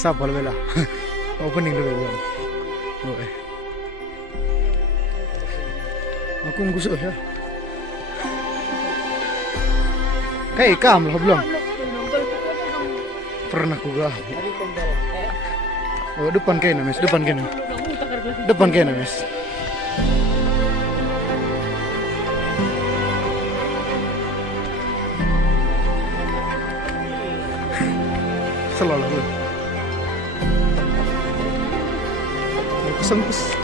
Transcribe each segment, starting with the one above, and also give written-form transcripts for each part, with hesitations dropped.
Sapal bela. Opening dulu belum. Oke. Aku ngusuk ya. Kayak ikam lah belum. Pernah juga. Oh depan kena mes, depan kena. Depan kena mes. Selalu. Sengkus.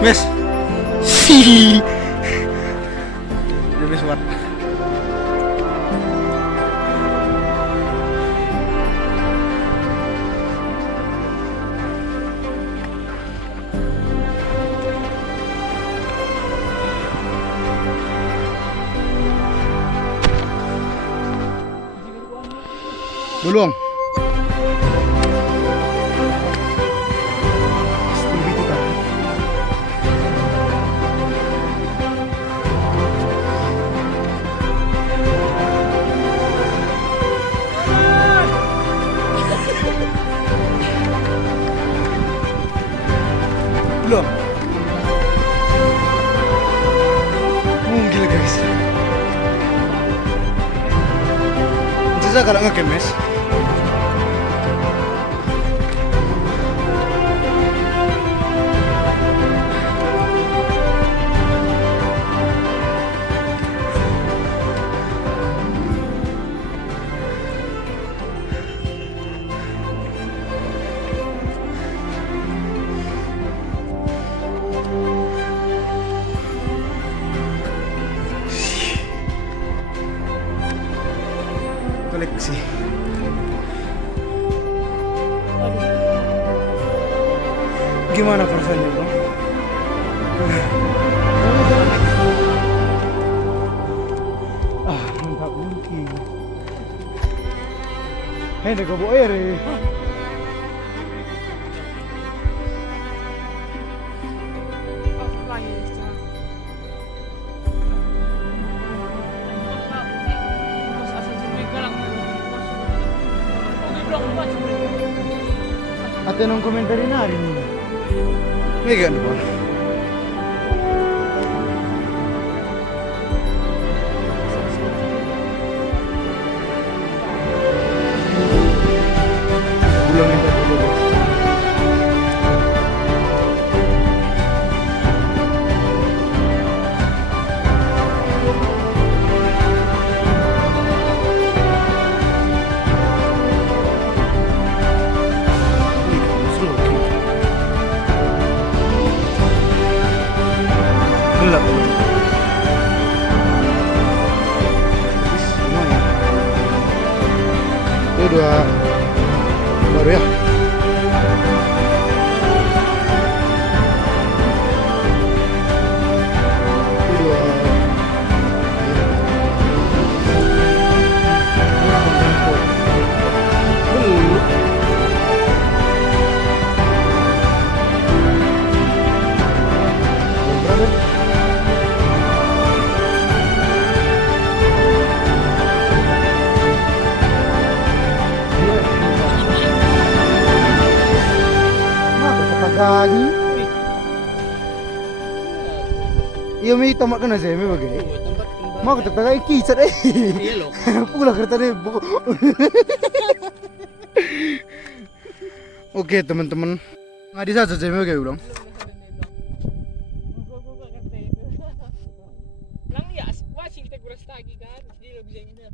Mes. Si. Mes wat. Belum. Belum. Gila guys. Bisa kalau ngekemes. Koleksi. Gimana perasaannya bro? Mantap mungkin. Hei, kau bawa air. Ate non komentari nari nih. Megan po. Belum ada dulu. Gelap. Itu dua baru ya. Itu dua. Gagi. Iya may tamak ka na siya, may bagay. Mau kita tagay kisat eh. Pula kereta deh. Oke teman-teman, ngadi saja saya may bagay ulang. Lang ya, watching kita guras lagi kan, hindi lo bisa ini.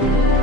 Bye.